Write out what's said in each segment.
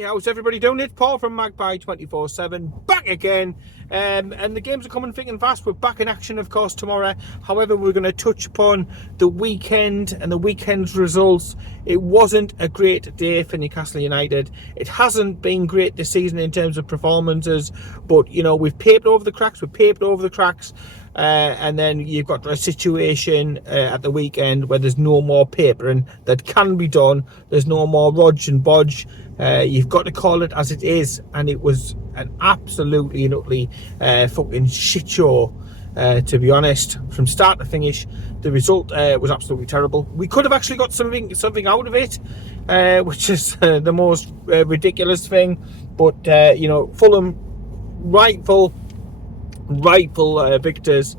Hi, how's everybody doing? It's Paul from Magpie 24/7 back again, and the games are coming thick and fast. We're back in action, of course, tomorrow. However, we're going to touch upon the weekend and the weekend's results. It wasn't a great day for Newcastle United. It hasn't been great this season in terms of performances, but you know, we've papered over the cracks. And then you've got a situation at the weekend where there's no more papering that can be done. There's no more rodge and bodge. You've got to call it as it is, and it was an absolutely and utterly fucking shit show, to be honest, from start to finish. The result was absolutely terrible. We could have actually got something out of it, which is the most ridiculous thing. But you know, Fulham, rightful victors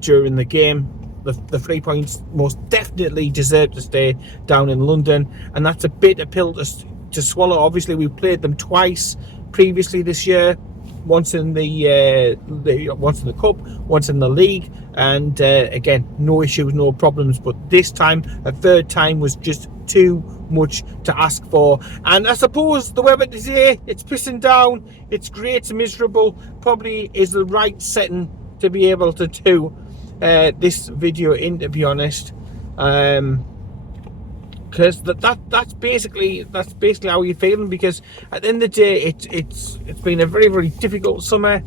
during the game. The 3 points most definitely deserve to stay down in London, and that's a bitter pill to swallow. Obviously, we played them twice previously this year, once in the cup, once in the league, and again, no issues, no problems. But this time, a third time was just too much to ask for. And I suppose the weather today, it's pissing down, it's grey, it's miserable, probably is the right setting to be able to do this video in, to be honest, because that's basically how you're feeling. Because at the end of the day, it's been a very, very difficult summer.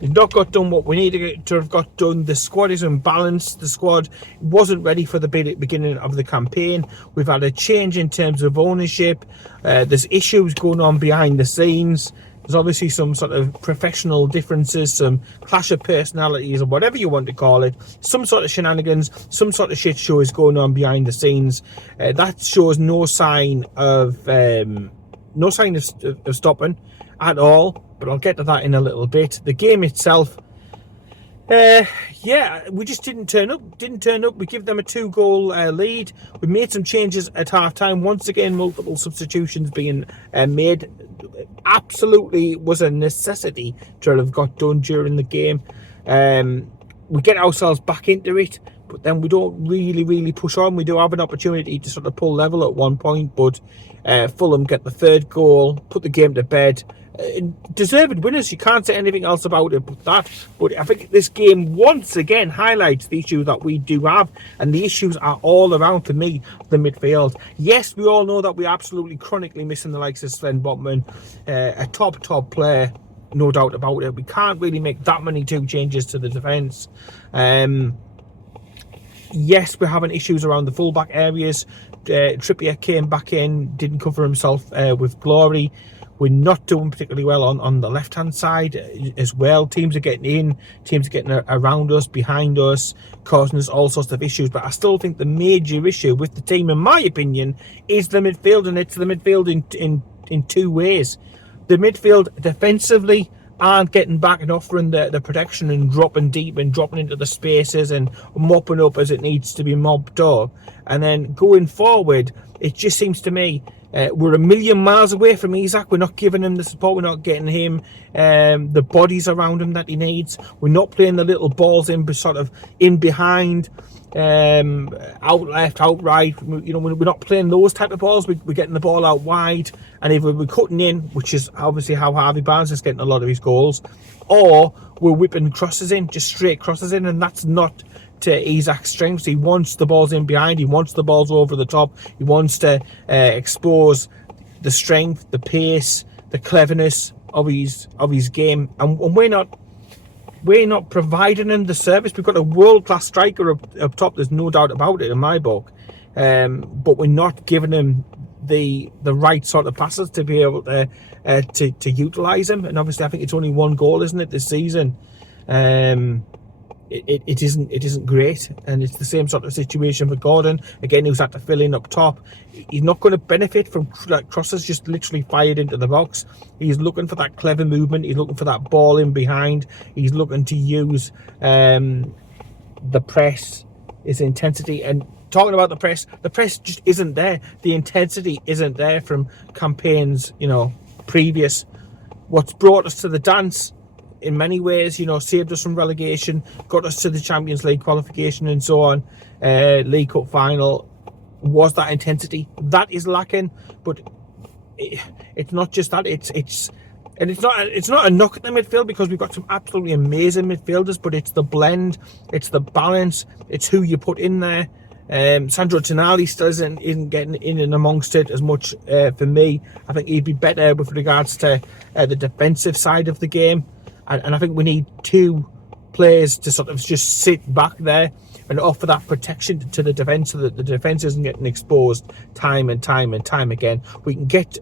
We've not got done what we need to have got done. The squad is unbalanced. The squad wasn't ready for the beginning of the campaign. We've had a change in terms of ownership. There's issues going on behind the scenes. There's obviously some sort of professional differences, some clash of personalities, or whatever you want to call it. Some sort of shenanigans, some sort of shit show is going on behind the scenes. That shows no sign of stopping at all. But I'll get to that in a little bit. The game itself, yeah, we just didn't turn up. We give them a 2-goal lead. We made some changes at half-time. Once again, multiple substitutions being made. Absolutely was a necessity to have got done during the game. We get ourselves back into it, but then we don't really push on. We do have an opportunity to sort of pull level at one point, but Fulham get the third goal, put the game to bed. Deserved winners, you can't say anything else about it but that. But I think this game once again highlights the issue that we do have, and the issues are all around, for me, the midfield. Yes, we all know that we're absolutely chronically missing the likes of Sven Botman, a top player, no doubt about it. We can't really make that many changes to the defence. Yes, we're having issues around the fullback areas. Trippier came back in, didn't cover himself with glory. We're not doing particularly well on the left-hand side as well. Teams are getting in, teams are getting around us, behind us, causing us all sorts of issues. But I still think the major issue with the team, in my opinion, is the midfield, and it's the midfield in two ways. The midfield defensively aren't getting back and offering the protection and dropping deep and dropping into the spaces and mopping up as it needs to be mopped up. And then going forward, it just seems to me we're a million miles away from Isak. We're not giving him the support. We're not getting him the bodies around him that he needs. We're not playing the little balls in behind, out left, out right. You know, we're not playing those type of balls. We're getting the ball out wide, and either we're cutting in, which is obviously how Harvey Barnes is getting a lot of his goals, or we're whipping crosses in, just straight crosses in, and that's not to Isak's strengths. He wants the balls in behind. He wants the balls over the top. He wants to expose the strength, the pace, the cleverness of his game, and we're not providing him the service. We've got a world-class striker up top. There's no doubt about it in my book, but we're not giving him the right sort of passes to be able to utilise him. And obviously, I think it's only 1 goal, isn't it, this season? It isn't great, and it's the same sort of situation for Gordon again, who's had to fill in up top. He's not going to benefit from crosses just literally fired into the box. He's looking for that clever movement. He's looking for that ball in behind. He's looking to use the press, his intensity. And talking about the press just isn't there. The intensity isn't there from campaigns, you know, previous. What's brought us to the dance in many ways, you know, saved us from relegation, got us to the Champions League qualification and so on, League Cup final, was that intensity. That is lacking, but it's not just that. It's not a knock at the midfield, because we've got some absolutely amazing midfielders, but it's the blend, it's the balance, it's who you put in there. Sandro Tonali still isn't getting in and amongst it as much for me. I think he'd be better with regards to the defensive side of the game, and I think we need two players to sort of just sit back there and offer that protection to the defence, so that the defence isn't getting exposed time and time again. We can get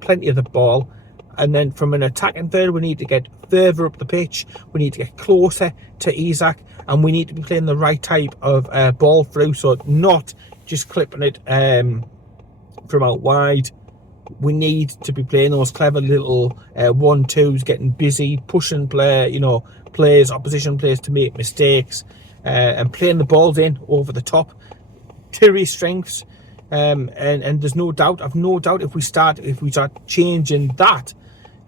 plenty of the ball, and then from an attacking third, we need to get further up the pitch, we need to get closer to Isak, and we need to be playing the right type of ball through, so not just clipping it from out wide. We need to be playing those clever little 1-2s, getting busy, pushing opposition players to make mistakes, and playing the balls in over the top to his strengths. And there's no doubt, I've no doubt, if we start changing that,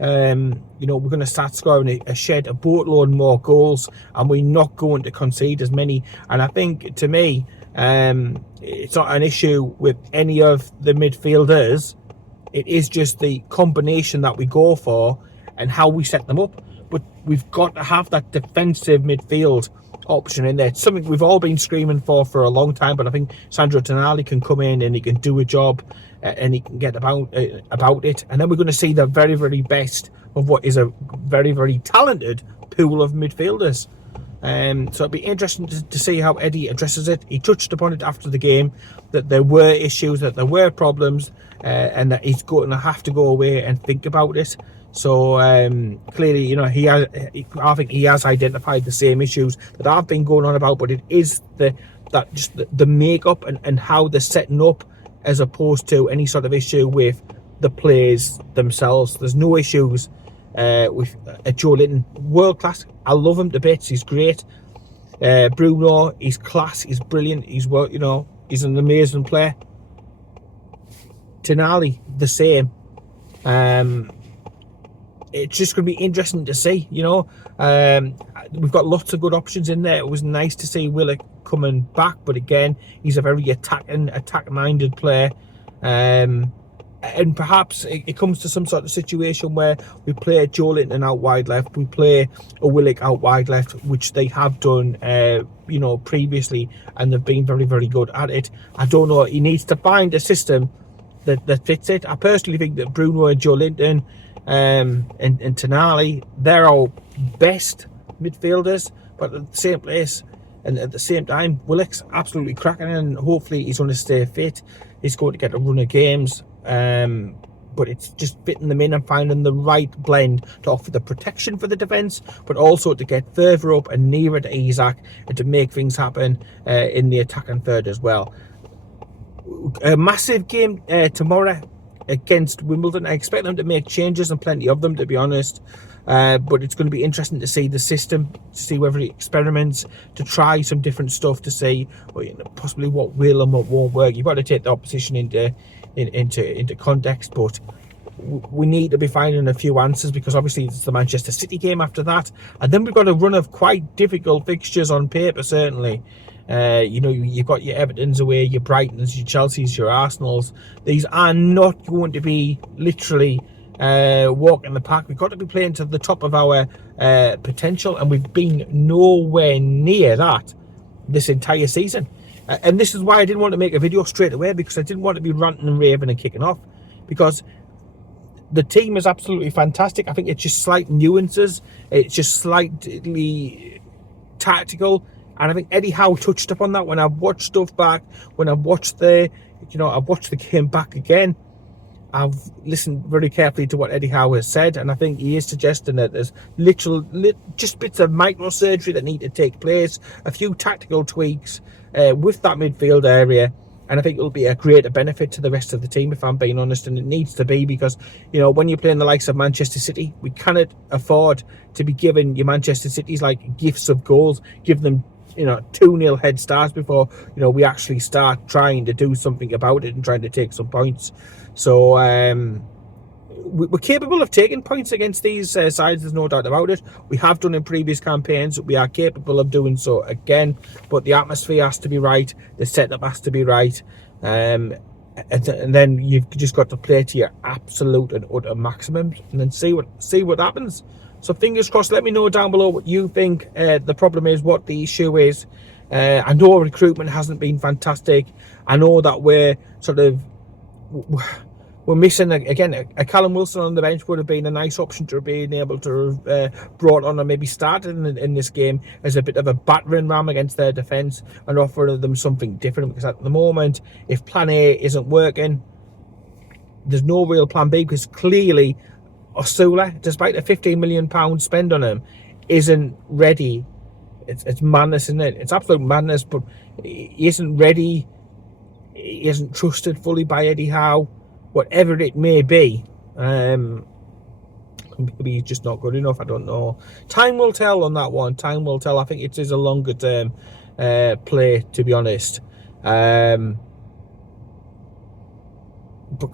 we're going to start scoring a boatload more goals, and we're not going to concede as many. And I think, to me, it's not an issue with any of the midfielders. It is just the combination that we go for and how we set them up. But we've got to have that defensive midfield option in there. It's something we've all been screaming for a long time, but I think Sandro Tonali can come in and he can do a job, and he can get about it. And then we're going to see the very, very best of what is a very, very talented pool of midfielders. So it'll be interesting to see how Eddie addresses it. He touched upon it after the game, that there were issues, that there were problems, and that he's going to have to go away and think about it. So clearly, I think he has identified the same issues that I've been going on about, but it is the makeup and how they're setting up, as opposed to any sort of issue with the players themselves. There's no issues with Joe Linton, world class. I love him to bits. He's great. Bruno, he's class. He's brilliant. He's an amazing player. Tonali, the same. It's just going to be interesting to see. We've got lots of good options in there. It was nice to see Willock coming back, but again, he's a very attack-minded player. And perhaps it comes to some sort of situation where we play Joe Linton out wide left, we play a Willock out wide left, which they have done, previously, and they've been very, very good at it. I don't know. He needs to find a system that fits it. I personally think that Bruno and Joe Linton and Tonali, they're our best midfielders, but at the same place and at the same time, Willock's absolutely cracking, and hopefully he's going to stay fit. He's going to get a run of games. But it's just fitting them in and finding the right blend to offer the protection for the defence, but also to get further up and nearer to Isak and to make things happen in the attacking third as well. A massive game tomorrow against Wimbledon. I expect them to make changes, and plenty of them, to be honest. But it's going to be interesting to see the system, to see whether he experiments, to try some different stuff, to see possibly what will and what won't work. You've got to take the opposition into context, but we need to be finding a few answers, because obviously it's the Manchester City game after that, and then we've got a run of quite difficult fixtures on paper, certainly. You've got your Evertons away, your Brightons, your Chelseas, your Arsenals. These are not going to be literally walking the park. We've got to be playing to the top of our potential, and we've been nowhere near that this entire season. And this is why I didn't want to make a video straight away, because I didn't want to be ranting and raving and kicking off, because the team is absolutely fantastic. I think it's just slight nuances. It's just slightly tactical. And I think Eddie Howe touched upon that when I've watched stuff back, when I've watched I've watched the game back again. I've listened very carefully to what Eddie Howe has said, and I think he is suggesting that there's just bits of microsurgery that need to take place, a few tactical tweaks with that midfield area, and I think it'll be a greater benefit to the rest of the team, if I'm being honest. And it needs to be, because when you're playing the likes of Manchester City, we cannot afford to be giving your Manchester Cities like gifts of goals, give them 2-0 head starts before we actually start trying to do something about it and trying to take some points. So we're capable of taking points against these sides, there's no doubt about it. We have done in previous campaigns. We are capable of doing so again, but the atmosphere has to be right, the setup has to be right, and then you've just got to play to your absolute and utter maximum, and then see what happens. So fingers crossed. Let me know down below what you think the problem is, what the issue is. I know recruitment hasn't been fantastic. I know that we're missing, again, a Callum Wilson on the bench would have been a nice option to being able to have brought on, or maybe started in this game as a bit of a battering ram against their defence and offer them something different, because at the moment, if plan A isn't working, there's no real plan B, because clearly Osula, despite a £15 million spend on him, isn't ready. It's madness, isn't it? It's absolute madness, but he isn't ready. He isn't trusted fully by Eddie Howe. Whatever it may be, maybe he's just not good enough. I don't know. Time will tell on that one. Time will tell. I think it is a longer term play, to be honest. But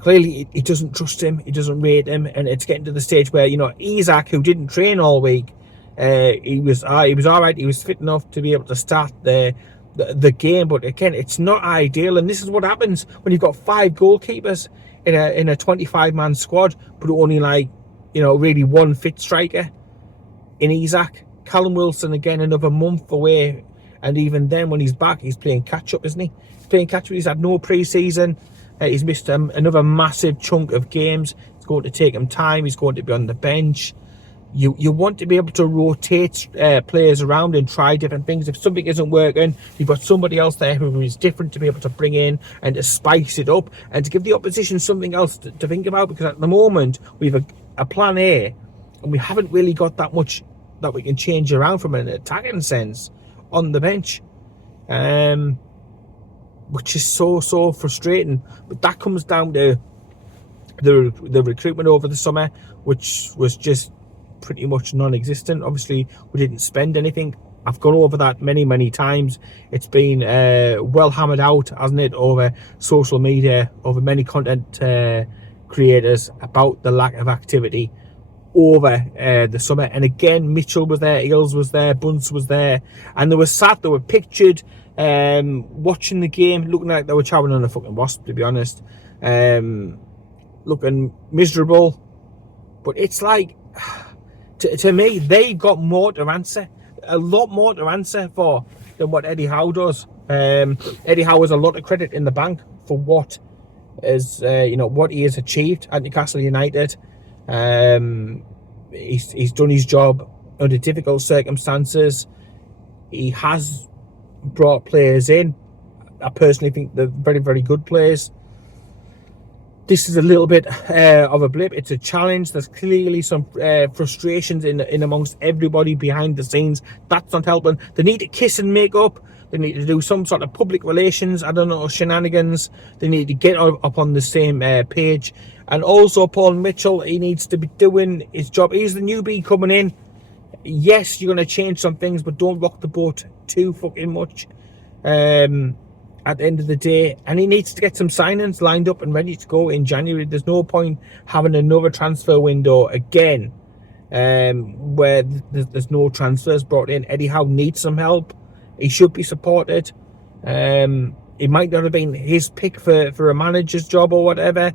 clearly he doesn't trust him. He doesn't rate him, and it's getting to the stage where, you know, Isaac, who didn't train all week, he was all right. He was fit enough to be able to start the game, but again, it's not ideal. And this is what happens when you've got 5 goalkeepers in a 25-man squad, but only, like, you know, really one fit striker in Isaac. Callum Wilson, again, another month away, and even then, when he's back, he's playing catch up, isn't he? He's playing catch up. He's had no pre-season. He's missed another massive chunk of games. It's going to take him time. He's going to be on the bench. You want to be able to rotate players around and try different things. If something isn't working, you've got somebody else there who is different to be able to bring in and to spice it up and to give the opposition something else to think about. Because at the moment, we've a plan A, and we haven't really got that much that we can change around from an attacking sense on the bench, which is so frustrating. But that comes down to the recruitment over the summer, which was just pretty much non-existent. Obviously, we didn't spend anything. I've gone over that many times. It's been well hammered out, hasn't it, over social media, over many content creators, about the lack of activity over the summer. And again, Mitchell was there, Eels was there, Bunce was there, and they were pictured watching the game, looking like they were chowing on a fucking wasp, to be honest, looking miserable. But it's like, to me, they've got more to answer, a lot more to answer for than what Eddie Howe does. Eddie Howe has a lot of credit in the bank for what is, what he has achieved at Newcastle United. He's done his job under difficult circumstances. He has brought players in. I personally think they're very good players. This is a little bit of a blip. It's a challenge. There's clearly some frustrations in amongst everybody behind the scenes. That's not helping. They need to kiss and make up. They need to do some sort of public relations, I don't know, shenanigans. They need to get up on the same page. And also, Paul Mitchell, he needs to be doing his job. He's the newbie coming in. Yes, you're going to change some things, but don't rock the boat too fucking much. At the end of the day, and he needs to get some signings lined up and ready to go in January. There's no point having another transfer window again where there's no transfers brought in. Eddie Howe needs some help. He should be supported. It might not have been his pick for a manager's job or whatever,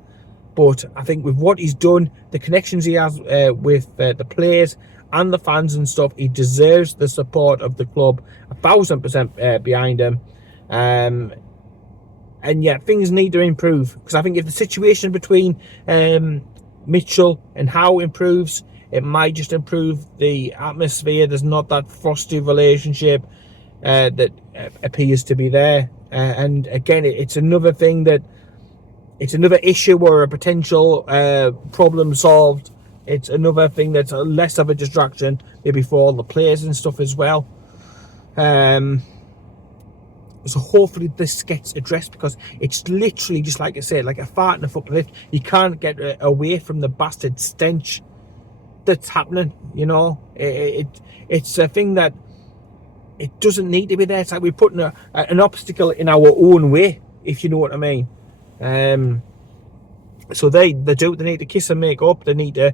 but I think with what he's done, the connections he has with the players and the fans and stuff, he deserves the support of the club. 1,000% behind him. And yeah, things need to improve, because I think if the situation between Mitchell and Howe improves, it might just improve the atmosphere. There's not that frosty relationship that appears to be there, and again, it's another thing that it's another issue or a potential problem solved. It's another thing that's less of a distraction maybe for all the players and stuff as well. So hopefully this gets addressed, because it's literally, just like I said, like a fart in a fucking lift. You can't get away from the bastard stench that's happening, you know. It's a thing that it doesn't need to be there. It's like we're putting an obstacle in our own way, if you know what I mean. So they need to kiss and make up. They need to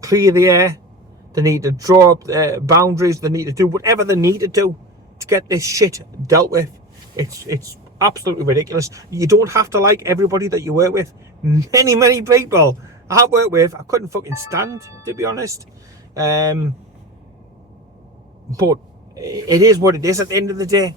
clear the air. They need to draw up boundaries. They need to do whatever they need to do to get this shit dealt with. It's absolutely ridiculous. You don't have to like everybody that you work with. Many people I've worked with, I couldn't fucking stand, to be honest. But it is what it is at the end of the day.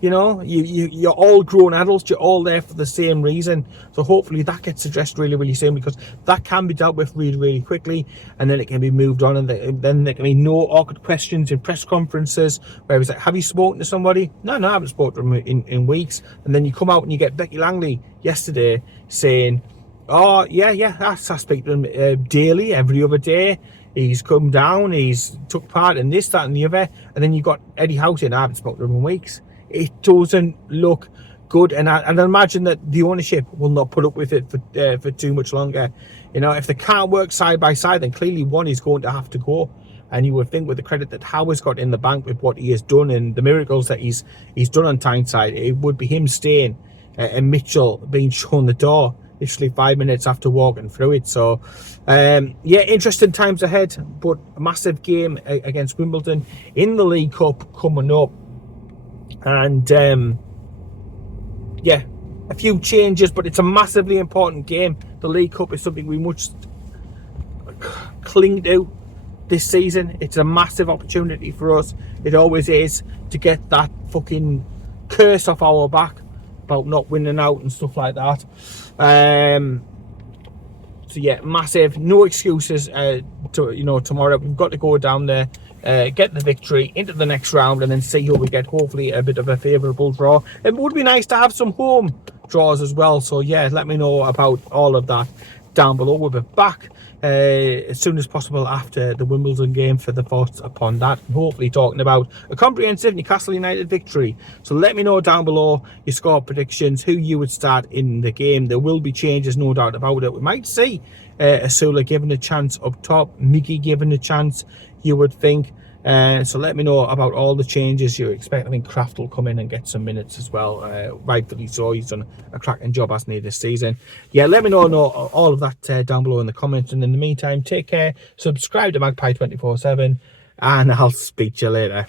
You know, you're all grown adults. You're all there for the same reason. So hopefully that gets addressed really soon, because that can be dealt with really quickly, and then it can be moved on, and then there can be no awkward questions in press conferences where it's like, have you spoken to somebody? No, I haven't spoken to them in weeks. And then you come out and you get Becky Langley yesterday saying, oh yeah, I speak to him daily, every other day. He's come down, he's took part in this, that and the other. And then you got Eddie Howe saying, I haven't spoken to him in weeks. It doesn't look good, and I imagine that the ownership will not put up with it for too much longer. You know, if they can't work side by side, then clearly one is going to have to go. And you would think, with the credit that Howard's got in the bank with what he has done and the miracles that he's done on Tyneside, it would be him staying and Mitchell being shown the door literally 5 minutes after walking through it. So yeah, interesting times ahead, but a massive game against Wimbledon in the League Cup coming up. And yeah, a few changes, but it's a massively important game. The League Cup is something we must cling to this season. It's a massive opportunity for us. It always is, to get that fucking curse off our back about not winning out and stuff like that. So yeah, massive. No excuses. Tomorrow we've got to go down there, get the victory into the next round, and then see who we get. Hopefully a bit of a favourable draw. It would be nice to have some home draws as well. So yeah, let me know about all of that down below. We'll be back as soon as possible after the Wimbledon game for the thoughts upon that, and hopefully talking about a comprehensive Newcastle United victory. So let me know down below your score predictions, who you would start in the game. There will be changes, no doubt about it. We might see Asula given a chance up top, Miggy given a chance, you would think. So let me know about all the changes you expect. I think Kraft will come in and get some minutes as well, rightfully so. He's done a cracking job, hasn't he, this season? Yeah, let me know all of that down below in the comments. And in the meantime, take care, subscribe to Magpie 24/7, and I'll speak to you later.